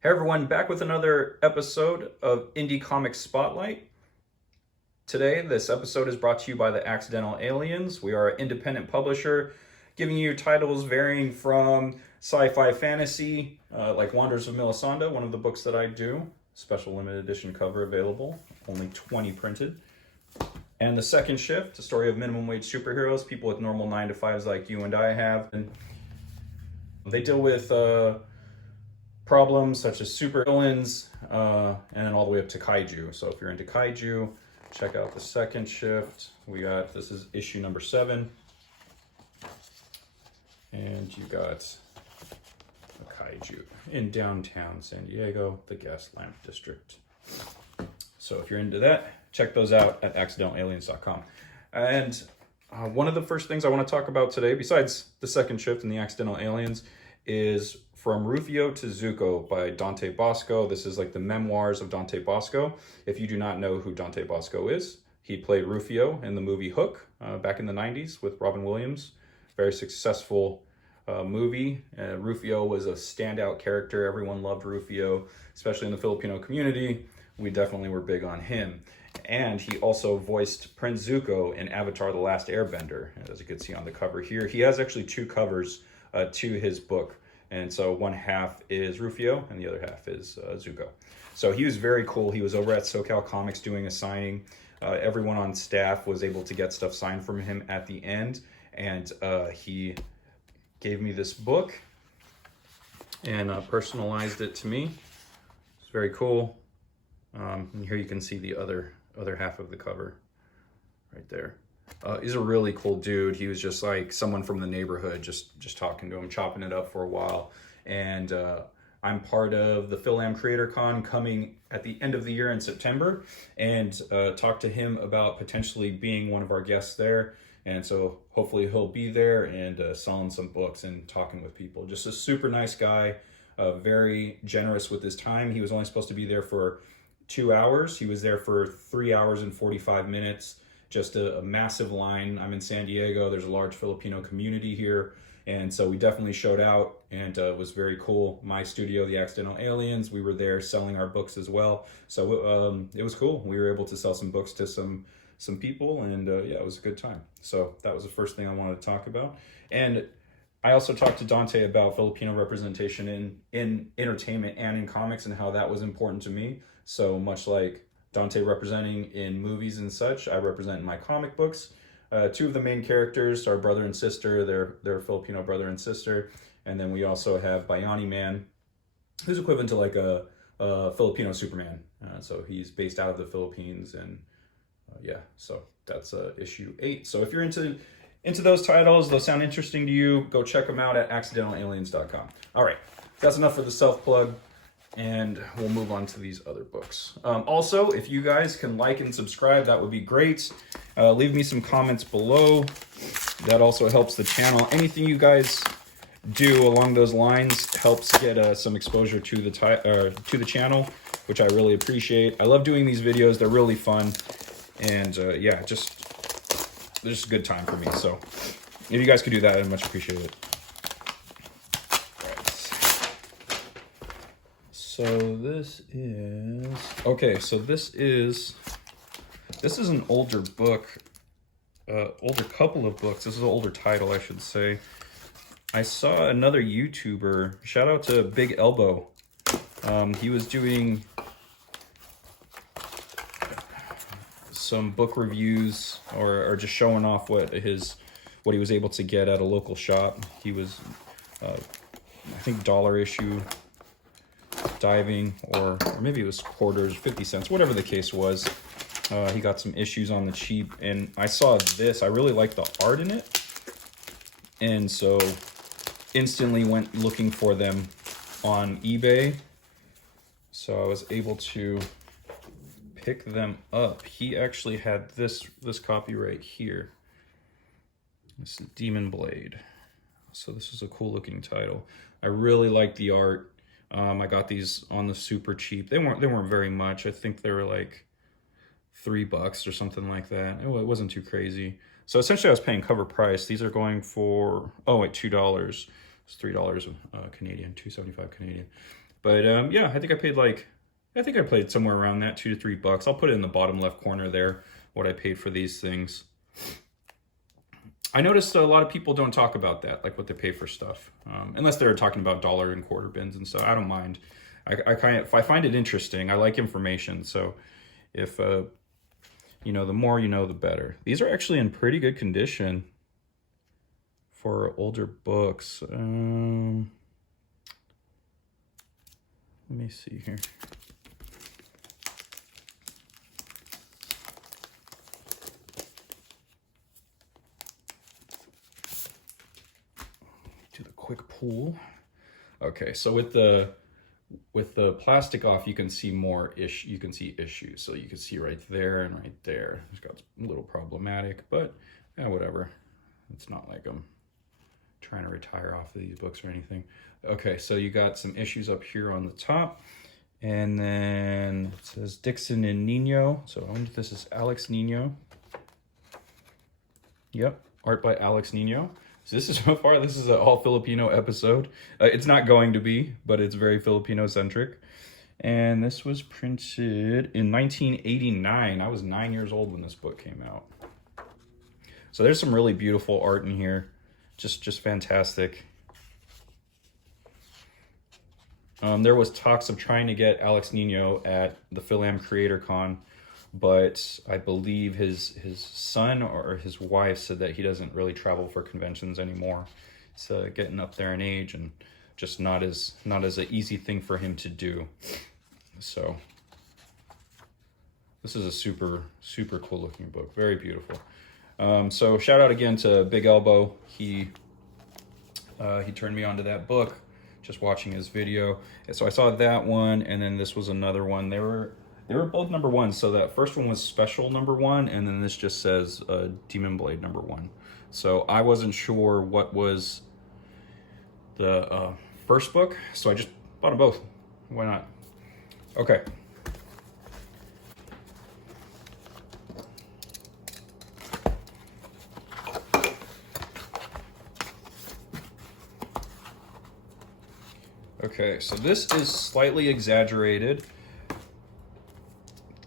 Hey everyone, back with another episode of Indie Comics Spotlight. Today, this episode is brought to you by the Accidental Aliens. We are an independent publisher giving you titles varying from sci-fi fantasy, like Wonders of Melisanda, one of the books that I do. Special limited edition cover available, only 20 printed. And The Second Shift, a story of minimum wage superheroes, people with normal 9-to-5s like you and I have. And they deal with problems such as super villains, and then all the way up to kaiju. So if you're into kaiju, check out The Second Shift. This is issue number 7. And you got a kaiju in downtown San Diego, the Gas Lamp District. So if you're into that, check those out at accidentalaliens.com. And one of the first things I want to talk about today, besides The Second Shift and the Accidental Aliens, is From Rufio to Zuko by Dante Bosco. This is like the memoirs of Dante Bosco. If you do not know who Dante Bosco is, he played Rufio in the movie Hook back in the 90s with Robin Williams. Very successful movie. Rufio was a standout character. Everyone loved Rufio, especially in the Filipino community. We definitely were big on him. And he also voiced Prince Zuko in Avatar: The Last Airbender, as you can see on the cover here. He has actually 2 covers to his book. And so one half is Rufio and the other half is Zuko. So he was very cool. He was over at SoCal Comics doing a signing. Everyone on staff was able to get stuff signed from him at the end. And he gave me this book and personalized it to me. It's very cool. And here you can see the other half of the cover right there. He's a really cool dude. He was just like someone from the neighborhood, just talking to him, chopping it up for a while. And I'm part of the Phil-Am Creator Con coming at the end of the year in September, and talk to him about potentially being one of our guests there. And so hopefully he'll be there and selling some books and talking with people. Just a super nice guy, very generous with his time. He was only supposed to be there for 2 hours. He was there for 3 hours and 45 minutes. Just a massive line. I'm in San Diego. There's a large Filipino community here. And so we definitely showed out, and it was very cool. My studio, The Accidental Aliens, we were there selling our books as well. So it was cool. We were able to sell some books to some people, and yeah, it was a good time. So that was the first thing I wanted to talk about. And I also talked to Dante about Filipino representation in entertainment and in comics, and how that was important to me. So much like Dante representing in movies and such, I represent in my comic books. 2 of the main characters are brother and sister. They're Filipino brother and sister. And then we also have Bayani Man, who's equivalent to like a Filipino Superman. So he's based out of the Philippines, and yeah, so that's issue 8. So if you're into those titles, those sound interesting to you, go check them out at accidentalaliens.com. All right, that's enough for the self-plug. And we'll move on to these other books. Also, if you guys can like and subscribe, that would be great. Leave me some comments below. That also helps the channel. Anything you guys do along those lines helps get some exposure to the channel, which I really appreciate. I love doing these videos. They're really fun. And yeah, just a good time for me. So if you guys could do that, I'd much appreciate it. So this is an older book, older couple of books. This is an older title, I should say. I saw another YouTuber, shout out to Big Elbow. He was doing some book reviews or just showing off what he was able to get at a local shop. He was, I think, dollar issue diving, or maybe it was quarters, 50 cents, whatever the case was. He got some issues on the cheap, and I saw this. I really liked the art in it, and so instantly went looking for them on eBay. So I was able to pick them up. He actually had this copy right here. This is Demon Blade. So this is a cool looking title. I really like the art. I got these on the super cheap. They weren't very much. I think they were like $3 or something like that. It wasn't too crazy. So essentially I was paying cover price. These are going for, oh wait, $2. It's $3 Canadian, $2.75 Canadian. But yeah, I think I paid somewhere around that, $2 to $3. I'll put it in the bottom left corner there, what I paid for these things. I noticed a lot of people don't talk about that, like what they pay for stuff, unless they're talking about dollar and quarter bins and stuff. I don't mind. If I find it interesting, I like information. So if you know, the more you know, the better. These are actually in pretty good condition for older books. Let me see here. Do the quick pull. Okay, so with the plastic off, you can see more you can see issues. So you can see right there and right there. It's got a little problematic, but yeah, whatever. It's not like I'm trying to retire off of these books or anything. Okay, so you got some issues up here on the top, and then it says Dixon and Nino. So I wonder if this is Alex Niño. Yep, art by Alex Niño. So this is, so far, this is an all Filipino episode. It's not going to be, but it's very Filipino-centric. And this was printed in 1989. I was 9 years old when this book came out. So there's some really beautiful art in here. Just fantastic. There was talks of trying to get Alex Niño at the Philam Creator Con, but I believe his son or his wife said that he doesn't really travel for conventions anymore. It's getting up there in age and just not as an easy thing for him to do. So this is a super cool looking book, very beautiful. So shout out again to Big Elbow. He turned me onto that book just watching his video. And so I saw that one, and then this was another one. They were both #1. So that first one was special #1, and then this just says Demon Blade #1. So I wasn't sure what was the first book, so I just bought them both. Why not? Okay. Okay, so this is slightly exaggerated.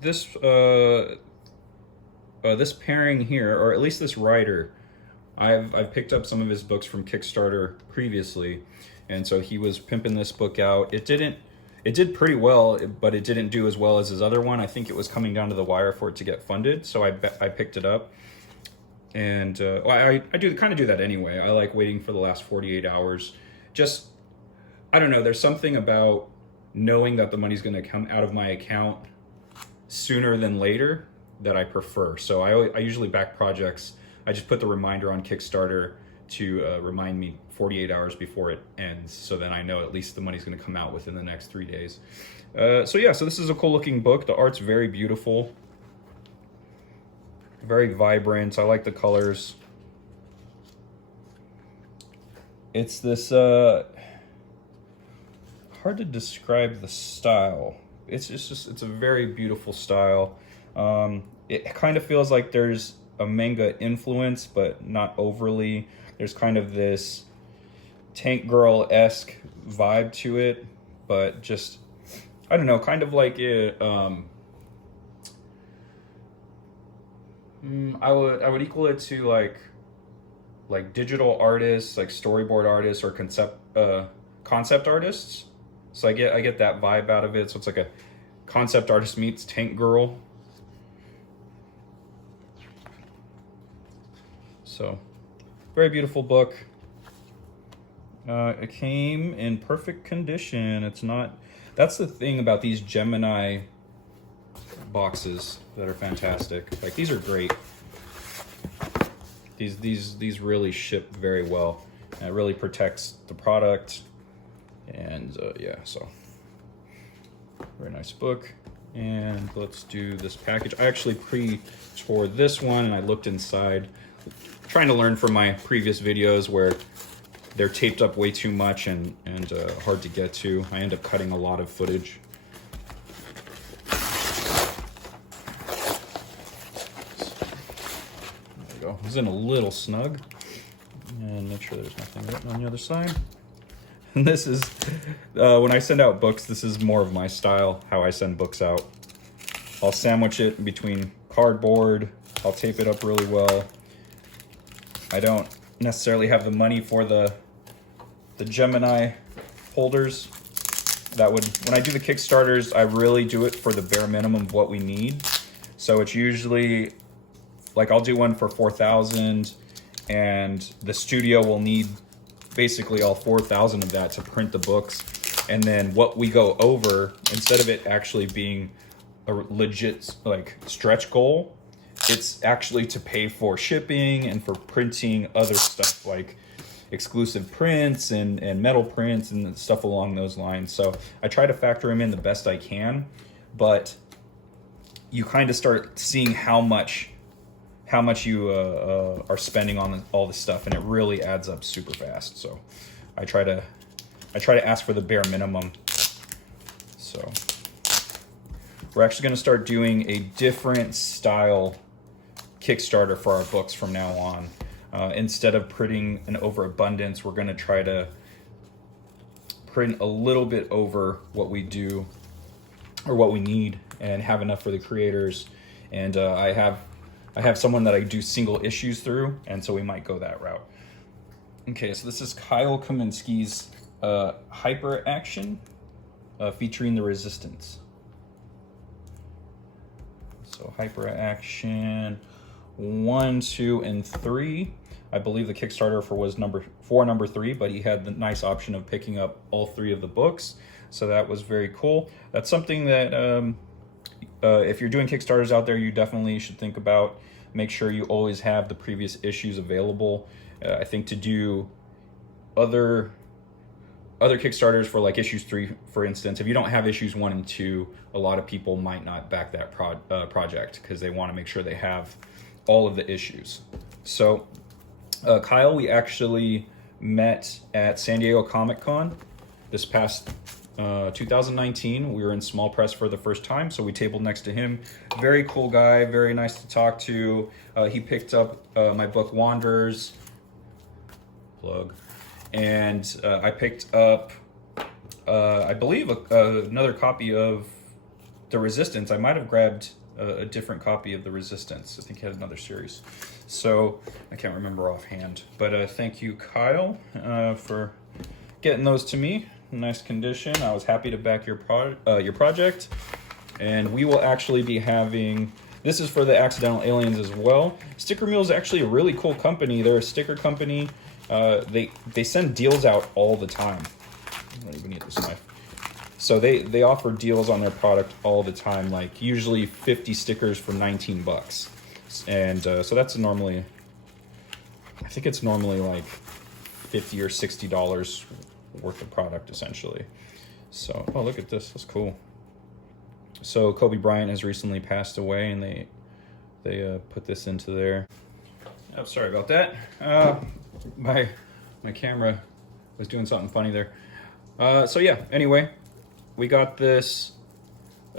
This this pairing here, or at least this writer, I've picked up some of his books from Kickstarter previously, and so he was pimping this book out. It did pretty well, but it didn't do as well as his other one. I think it was coming down to the wire for it to get funded, so I picked it up. And I kind of do that anyway. I like waiting for the last 48 hours. Just, I don't know, there's something about knowing that the money's going to come out of my account sooner than later that I prefer. So I usually back projects. I just put the reminder on Kickstarter to remind me 48 hours before it ends, so then I know at least the money's going to come out within the next 3 days. So yeah, so this is a cool looking book. The art's very beautiful, very vibrant. I like the colors. It's this hard to describe the style. It's a very beautiful style. It kind of feels like there's a manga influence, but not overly. There's kind of this Tank Girl-esque vibe to it, but just, I don't know, kind of like it. I would equal it to like digital artists, like storyboard artists or concept artists. So I get that vibe out of it. So it's like a concept artist meets Tank Girl. So, very beautiful book. It came in perfect condition. It's not. That's the thing about these Gemini boxes that are fantastic. Like, these are great. These really ship very well. And it really protects the product. And yeah, so very nice book. And let's do this package. I actually pre-tore this one and I looked inside, trying to learn from my previous videos where they're taped up way too much and hard to get to. I end up cutting a lot of footage. There we go. It's in a little snug. And make sure there's nothing written on the other side. And this is, when I send out books, this is more of my style, how I send books out. I'll sandwich it in between cardboard. I'll tape it up really well. I don't necessarily have the money for the Gemini holders. That would, when I do the Kickstarters, I really do it for the bare minimum of what we need. So it's usually, like I'll do one for 4,000 and the studio will need basically all 4,000 of that to print the books. And then what we go over, instead of it actually being a legit like stretch goal, it's actually to pay for shipping and for printing other stuff like exclusive prints and metal prints and stuff along those lines. So I try to factor them in the best I can, but you kind of start seeing how much you are spending on all this stuff, and it really adds up super fast. So I try to ask for the bare minimum. So we're actually going to start doing a different style Kickstarter for our books from now on. Instead of printing an overabundance, we're going to try to print a little bit over what we do or what we need and have enough for the creators. And I have someone that I do single issues through, and so we might go that route. Okay, so this is Kyle Kaminsky's Hyper Action featuring the Resistance. So Hyper Action 1, 2, and 3. I believe the Kickstarter was number 3, but he had the nice option of picking up all 3 of the books. So that was very cool. That's something that if you're doing Kickstarters out there, you definitely should think about. Make sure you always have the previous issues available. I think to do other Kickstarters for like issues 3, for instance, if you don't have issues 1 and 2, a lot of people might not back that project because they want to make sure they have all of the issues. So Kyle, we actually met at San Diego Comic-Con this past 2019. We were in small press for the first time, so we tabled next to him. Very cool guy, very nice to talk to. He picked up my book Wanderers, plug, and I picked up, I believe, another copy of The Resistance. I might have grabbed a different copy of The Resistance. I think he had another series. So I can't remember offhand. But thank you, Kyle, for getting those to me. Nice condition. I was happy to back your project. And we will actually be having, this is for the Accidental Aliens as well. Sticker Mule is actually a really cool company. They're a sticker company. They send deals out all the time. I don't even need this knife. So they offer deals on their product all the time, like usually 50 stickers for 19 bucks. And so that's normally, I think it's normally like $50 or $60 worth of product essentially. So, oh, look at this, that's cool. So Kobe Bryant has recently passed away, and they put this into there. Oh, sorry about that. My camera was doing something funny there. So yeah, anyway, we got this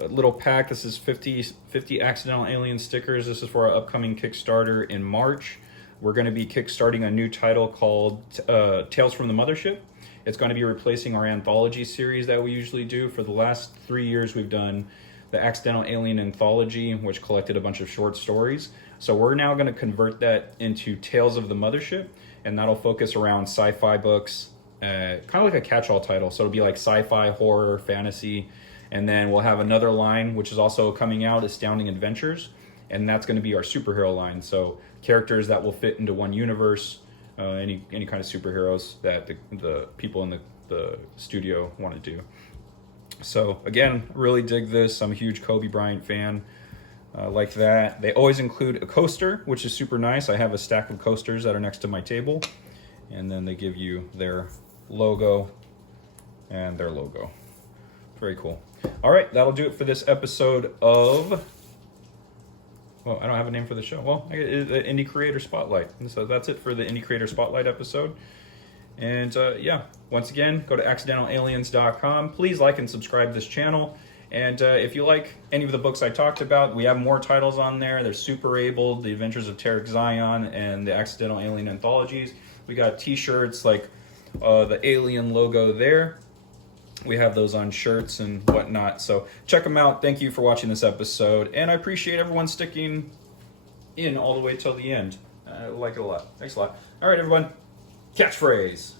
little pack. This is 50 Accidental Alien stickers. This is for our upcoming Kickstarter in March. We're going to be kickstarting a new title called Tales from the Mothership. It's going to be replacing our anthology series that we usually do. For the last 3 years, we've done the Accidental Alien Anthology, which collected a bunch of short stories. So we're now going to convert that into Tales of the Mothership, and that'll focus around sci-fi books, kind of like a catch-all title. So it'll be like sci-fi, horror, fantasy, and then we'll have another line, which is also coming out, Astounding Adventures, and that's going to be our superhero line. So characters that will fit into one universe, any kind of superheroes that the people in the studio want to do. So again, really dig this. I'm a huge Kobe Bryant fan. Like that. They always include a coaster, which is super nice. I have a stack of coasters that are next to my table, and then they give you their logo and their logo. Very cool. All right, that'll do it for this episode of, well, I don't have a name for the show. Well, the Indie Creator Spotlight. And so that's it for the Indie Creator Spotlight episode. And yeah, once again, go to accidentalaliens.com. Please like and subscribe to this channel. And if you like any of the books I talked about, we have more titles on there. There's Super Able, The Adventures of Tarek Zion, and the Accidental Alien Anthologies. We got t-shirts, like the alien logo there. We have those on shirts and whatnot. So check them out. Thank you for watching this episode. And I appreciate everyone sticking in all the way till the end. I like it a lot. Thanks a lot. All right, everyone. Catchphrase.